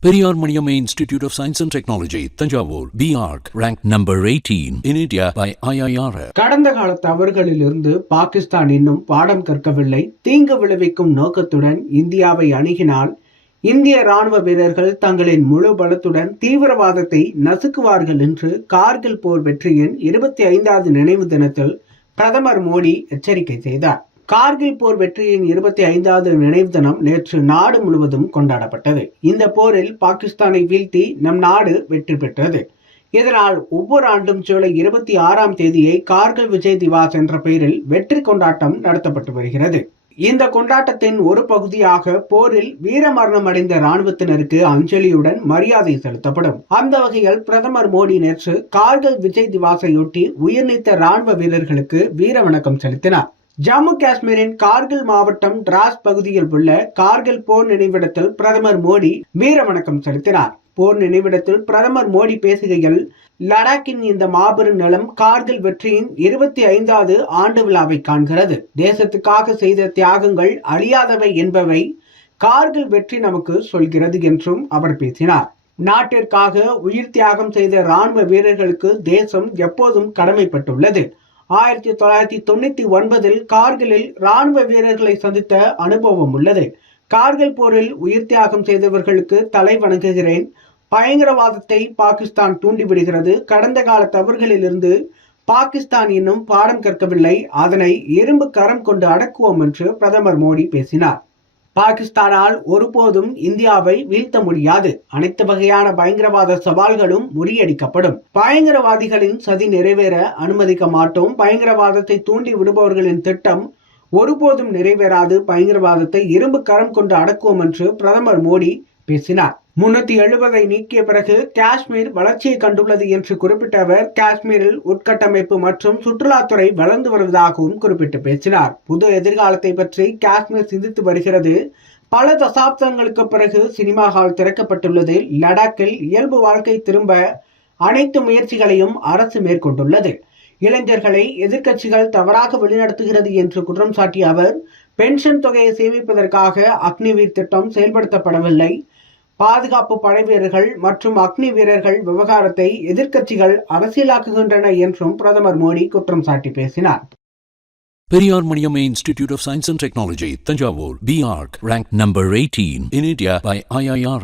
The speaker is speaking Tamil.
Periyar Maniamma Institute of Science and Technology, Tanjavur, BArc, ranked number 18 in India by IIR. கடந்த கால தவறுகளிலிருந்து பாகிஸ்தான் இன்னும் பாடம் கற்கவில்லை. தீங்கு விளைவிக்கும் நோக்கத்துடன் இந்தியாவை அணுகினால் இந்திய ராணுவ வீரர்கள் தங்களின் முழு பலத்துடன் தீவிரவாதத்தை நசுக்குவார்கள் என்று கார்கில் போர் வெற்றியின் 25வது நினைவு தினத்தில் பிரதமர் மோடி எச்சரிக்கை செய்தார். கார்கில் போர் வெற்றியின் 25வது நினைவு தினம் நேற்று நாடு முழுவதும் கொண்டாடப்பட்டது. இந்த போரில் பாகிஸ்தானை வீழ்த்தி நம் நாடு வெற்றி பெற்றது. இதனால் ஒவ்வொரு ஆண்டும் ஜூலை 26ஆம் தேதியை கார்கில் விஜய் திவாஸ் என்ற பெயரில் வெற்றி கொண்டாட்டம் நடத்தப்பட்டு வருகிறது. இந்த கொண்டாட்டத்தின் ஒரு பகுதியாக போரில் வீரமரணம் அடைந்த ராணுவத்தினருக்கு அஞ்சலியுடன் மரியாதை செலுத்தப்படும். அந்த வகையில் பிரதமர் மோடி நேற்று கார்கில் விஜய் திவாஸையொட்டி உயிர்நீத்த ராணுவ வீரர்களுக்கு வீர வணக்கம் செலுத்தினார். ஜம்மு காஷ்மீரின் கார்கில் மாவட்டம் டிராஸ் பகுதியில் உள்ள கார்கில் போர் நினைவிடத்தில் பிரதமர் மோடி வீர வணக்கம் செலுத்தினார். போர் நினைவிடத்தில் பிரதமர் மோடி பேசுகையில், லடாக்கின் இந்த மாபெரும் நிலம் கார்கில் வெற்றியின் 25வது ஆண்டு விழாவை காண்கிறது. தேசத்துக்காக செய்த தியாகங்கள் அழியாதவை என்பவை கார்கில் வெற்றி நமக்கு சொல்கிறது என்றும் அவர் பேசினார். நாட்டிற்காக உயிர் தியாகம் செய்த ராணுவ வீரர்களுக்கு தேசம் எப்போதும் கடமைப்பட்டுள்ளது. 1999 கார்கிலில் ராணுவ வீரர்களை சந்தித்த அனுபவம் உள்ளது. கார்கில் போரில் உயிர் தியாகம் செய்தவர்களுக்கு தலை வணங்குகிறேன். பயங்கரவாதத்தை பாகிஸ்தான் தூண்டிவிடுகிறது. கடந்த கால தவறுகளிலிருந்து பாகிஸ்தான் இன்னும் பாடம் கற்கவில்லை. அதனை இரும்பு கரம் கொண்டு அடக்குவோம் என்று பிரதமர் மோடி பேசினார். பாகிஸ்தானால் ஒருபோதும் இந்தியாவை வீழ்த்த முடியாது. அனைத்து வகையான பயங்கரவாத சவால்களும் முறியடிக்கப்படும். பயங்கரவாதிகளின் சதி நிறைவேற அனுமதிக்க மாட்டோம். பயங்கரவாதத்தை தூண்டி விடுபவர்களின் திட்டம் ஒருபோதும் நிறைவேறாது. பயங்கரவாதத்தை இரும்பு கரம் கொண்டு அடக்குவோம் என்று பிரதமர் மோடி பேசினார். 370 நீக்கிய பிறகு காஷ்மீர் வளர்ச்சியை கண்டுள்ளது என்று குறிப்பிட்ட அவர், காஷ்மீரில் உட்கட்டமைப்பு மற்றும் சுற்றுலாத்துறை வளர்ந்து வருவதாகவும் குறிப்பிட்டு பேசினார். புது எதிர்காலத்தை பற்றி காஷ்மீர் சிந்தித்து வருகிறது. பல தசாப்தங்களுக்கு பிறகு சினிமா ஹால் திறக்கப்பட்டுள்ளது. லடாக்கில் இயல்பு வாழ்க்கை திரும்ப அனைத்து முயற்சிகளையும் அரசு மேற்கொண்டுள்ளது. இளைஞர்களை எதிர்க்கட்சிகள் தவறாக வழிநடத்துகிறது என்று குற்றம் சாட்டிய அவர், பென்ஷன் தொகையை சேமிப்பதற்காக அக்னிவீர் திட்டம் செயல்படுத்தப்படவில்லை. பாதுகாப்பு படை வீரர்கள் மற்றும் அக்னி வீரர்கள் விவகாரத்தை எதிர்க்கட்சிகள் அரசியலாக்குகின்றன என்றும் பிரதமர் மோடி குற்றம் சாட்டி பேசினார். Periyar Maniamma Institute of Science and Technology, Tanjavur, BArc, ranked number 18 in India by IIR.